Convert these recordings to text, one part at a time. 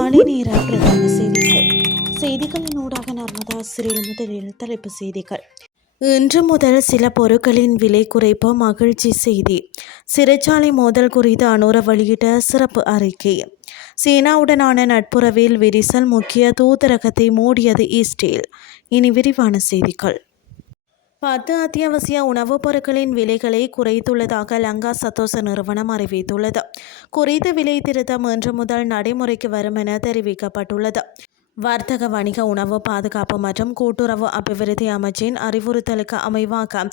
காலை நேர பிரதான செய்திகளின் ஊடாக நர்மதா சிறில் முதலில் தலைப்பு செய்திகள். இன்று முதல் சில பொருட்களின் விலை குறைப்பு மகிழ்ச்சி செய்தி. சிறைச்சாலை மோதல் குறித்து அனுர வெளியிட்ட சிறப்பு அறிக்கை. சீனாவுடனான நட்புறவில் விரிசல், முக்கிய தூதரகத்தை மூடியது இஸ்ரேல். இனி விரிவான செய்திகள். 10 அத்தியாவசிய உணவுப் பொருட்களின் விலைகளை குறைத்துள்ளதாக லங்கா சத்தோச நிறுவனம் அறிவித்துள்ளது. குறித்த விலை திருத்தம் இன்று முதல் நடைமுறைக்கு வரும் என தெரிவிக்கப்பட்டுள்ளது. வர்த்தக, வணிக, உணவு பாதுகாப்பு மற்றும் கூட்டுறவு அபிவிருத்தி அமைச்சின் அறிவுறுத்தலுக்கு அமைவாக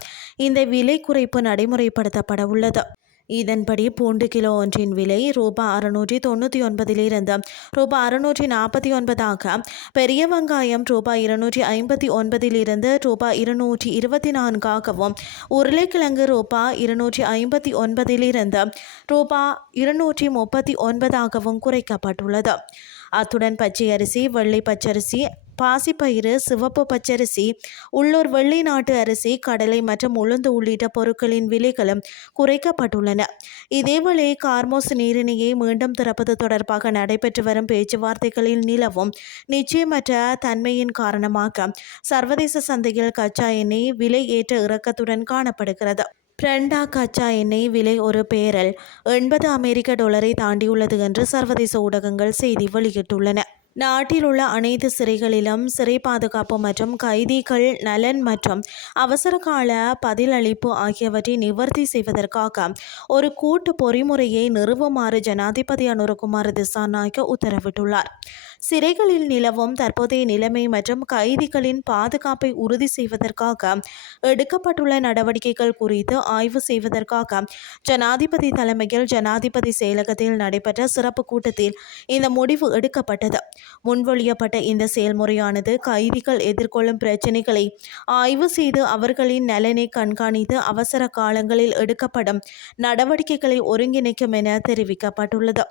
இந்த விலை குறைப்பு நடைமுறைப்படுத்தப்பட உள்ளது. இதன்படி பூண்டு கிலோ ஒன்றின் விலை ரூபாய் 699 ரூபாய் 649, பெரிய வெங்காயம் ரூபாய் 259 ரூபாய் 224, உருளைக்கிழங்கு ரூபாய் 259 ரூபாய் 239 குறைக்கப்பட்டுள்ளது. அத்துடன் பச்சை அரிசி, வெள்ளை பச்சரிசி, பாசிப்பயிறு, சிவப்பு பச்சரிசி, உள்ளூர் வெள்ளை நாட்டு அரிசி, கடலை மற்றும் உளுந்து உள்ளிட்ட பொருட்களின் விலைகளும் குறைக்கப்பட்டுள்ளன. இதேவேளை கார்மோஸ் நீரிணையை மீண்டும் திறப்பது தொடர்பாக நடைபெற்று வரும் பேச்சுவார்த்தைகளில் நிலவும் நிச்சயமற்ற தன்மையின் காரணமாக சர்வதேச சந்தையில் கச்சா எண்ணெய் விலை ஏற்ற இறக்கத்துடன் காணப்படுகிறது. பிரண்டா கச்சா எண்ணெய் விலை ஒரு பேரல் $80 தாண்டியுள்ளது என்று சர்வதேச ஊடகங்கள் செய்தி வெளியிட்டுள்ளன. நாட்டில் உள்ள அனைத்து சிறைகளிலும் சிறை பாதுகாப்பு மற்றும் கைதிகள் நலன் மற்றும் அவசரகால பதிலளிப்பு ஆகியவற்றை நிவர்த்தி செய்வதற்காக ஒரு கூட்டு பொறிமுறையை நிறுவுமாறு ஜனாதிபதி அனுரகுமார திசாநாயக்க உத்தரவிட்டுள்ளார். சிறைகளில் நிலவும் தற்போதைய நிலைமை மற்றும் கைதிகளின் பாதுகாப்பை உறுதி செய்வதற்காக எடுக்கப்பட்டுள்ள நடவடிக்கைகள் குறித்து ஆய்வு செய்வதற்காக ஜனாதிபதி தலைமையில் ஜனாதிபதி செயலகத்தில் நடைபெற்ற சிறப்பு கூட்டத்தில் இந்த முடிவு எடுக்கப்பட்டது. முன்மொழியப்பட்ட இந்த செயல்முறையானது கைதிகள் எதிர்கொள்ளும் பிரச்சினைகளை ஆய்வு செய்து அவர்களின் நலனை கண்காணித்து அவசர காலங்களில் எடுக்கப்படும் நடவடிக்கைகளை ஒருங்கிணைக்கும் என தெரிவிக்கப்பட்டுள்ளது.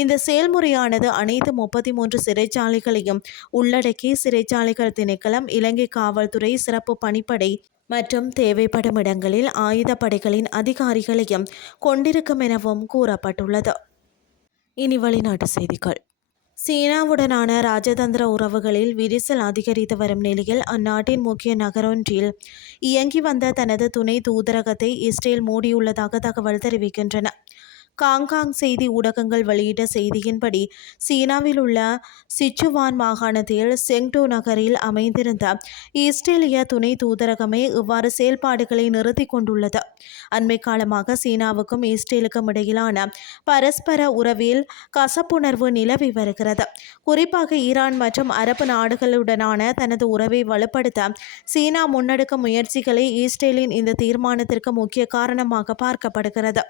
இந்த செயல்முறையானது அனைத்து 33 சிறைச்சாலைகளையும் உள்ளடக்கி சிறைச்சாலைகள் திணைக்களம், இலங்கை காவல்துறை, சிறப்பு பணிப்படை மற்றும் தேவைப்படும் இடங்களில் ஆயுதப்படைகளின் அதிகாரிகளையும் கொண்டிருக்கும் எனவும் கூறப்பட்டுள்ளது. இனி வெளிநாட்டு செய்திகள். சீனாவுடனான ராஜதந்திர உறவுகளில் விரிசல் அதிகரித்து வரும் நிலையில் அந்நாட்டின் முக்கிய நகரொன்றில் இயங்கி வந்த தனது துணை தூதரகத்தை இஸ்ரேல் மூடியுள்ளதாக தகவல் தெரிவிக்கின்றன. காங்காங் செய்தி ஊடகங்கள் வெளியிட்ட செய்தியின்படி சீனாவில் உள்ள சிச்சுவான் மாகாணத்தில் செங்டோ நகரில் அமைந்திருந்த இஸ்ரேலிய துணை தூதரகமே இவ்வாறு செயல்பாடுகளை நிறுத்தி கொண்டுள்ளது. அண்மை காலமாக சீனாவுக்கும் இஸ்ரேலுக்கும் இடையிலான பரஸ்பர உறவில் கசப்புணர்வு நிலவி வருகிறது. குறிப்பாக ஈரான் மற்றும் அரபு நாடுகளுடனான தனது உறவை வலுப்படுத்த சீனா முன்னெடுக்கும் முயற்சிகளே இஸ்ரேலின் இந்த தீர்மானத்திற்கு முக்கிய காரணமாக பார்க்கப்படுகிறது.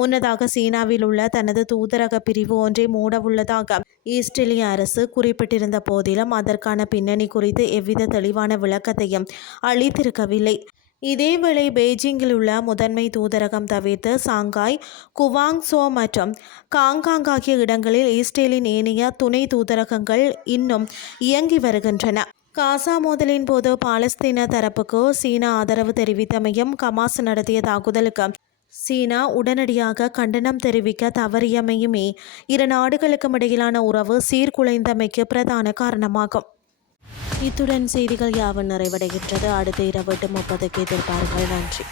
முன்னதாக சீனாவில் உள்ள தனது தூதரக பிரிவு ஒன்றை மூடவுள்ளதாக இஸ்ரேலிய அரசு குறிப்பிட்டிருந்த போதிலும் அதற்கான பின்னணி குறித்து எவ்வித தெளிவான விளக்கத்தையும் அளித்திருக்கவில்லை. இதேவேளை பெய்ஜிங்கில் உள்ள முதன்மை தூதரகம் தவிர்த்து சாங்காய், குவாங்சோ மற்றும் காங்காங் ஆகிய இடங்களில் இஸ்ரேலின் ஏனைய துணை தூதரகங்கள் இன்னும் இயங்கி வருகின்றன. காசா மோதலின் போது பாலஸ்தீன தரப்புக்கு சீனா ஆதரவு தெரிவித்தமையும், ஹமாஸ் நடத்திய தாக்குதலுக்கு சீனா உடனடியாக கண்டனம் தெரிவிக்க தவறியமையுமே இரு நாடுகளுக்கும் இடையிலான உறவு சீர்குலைந்தமைக்கு பிரதான காரணமாகும். இத்துடன் செய்திகள் யாவும் நிறைவடைகின்றது. அடுத்த இரவு 8:30 எதிர்பாருங்கள். நன்றி.